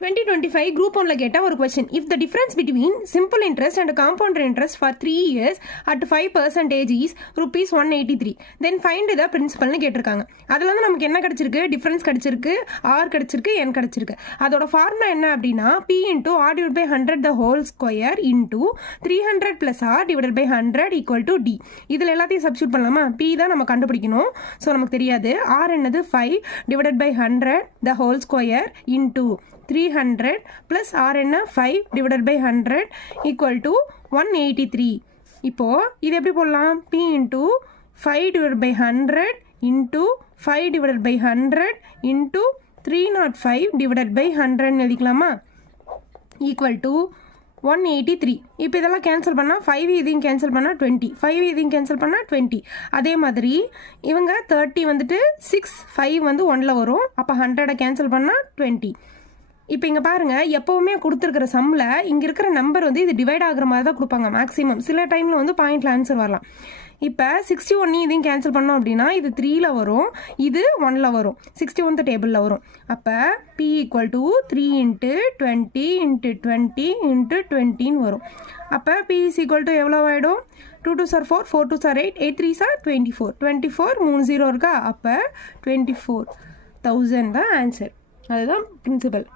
2025 group 1 கேட்ட ஒரு question. If the difference between simple interest and compound interest for 3 years at 5% is rupees 183, then find the principal னு கேட்டிருக்காங்க. அதுல வந்து நமக்கு என்ன கிடைச்சிருக்கு? டிஃபரன்ஸ் கிடைச்சிருக்கு, r கிடைச்சிருக்கு, n கிடைச்சிருக்கு. அதோட ஃபார்முலா என்ன அப்படின்னா p into r divided by 100 the whole square into 300 plus r divided by 100 equal to d. இதுல எல்லாத்தையும் சப்ஸ்டிட்யூட் பண்ணலாமா? p தான் நம்ம கண்டுபிடிக்கணும். ஸோ நமக்கு தெரியாது. r என்னது 5 divided by 100 the whole square into 300 plus r என்ன 5 divided by 100 equal to 183. இப்போ இது எப்படி போடலாம்? p into 5 divided by 100 into 5 divided by 100 into 305 divided by 100 எழுதிக்கலாமா? equal to 183. இப்போ இதெல்லாம் கேன்சல் பண்ணால் 5 இதையும் கேன்சல் பண்ணால் 20, 5 இதையும் கேன்சல் பண்ணால் 20. அதே மாதிரி இவங்க 30 வந்துட்டு 6, 5 வந்து 1ல் வரும். அப்போ 100 கேன்சல் பண்ணால் 20. இப்போ இங்கே பாருங்கள், எப்போவுமே கொடுத்துருக்கிற சம்மில் இங்கே இருக்கிற நம்பர் வந்து இது டிவைட் ஆகிற மாதிரி தான் கொடுப்பாங்க மேக்ஸிமம். சில டைமில் வந்து பாயிண்டில் ஆன்சர் வரலாம். இப்போ 61 இதையும் கேன்சல் பண்ணோம் அப்படின்னா இது 3ல் வரும், இது 1ல் வரும், 61 டேபிளில் வரும். அப்போ p ஈக்குவல் டு 3 × 20 × 20 × 20ன்னு வரும். அப்போ p இஸ் ஈக்குவல் டு எவ்வளோ ஆகிடும்? 2 2s are 4, 4 2s are 8, 8 3s are 24, 24 3 0 இருக்கா? அப்போ 24,000 தான் ஆன்சர். அதுதான் பிரின்சிபல்.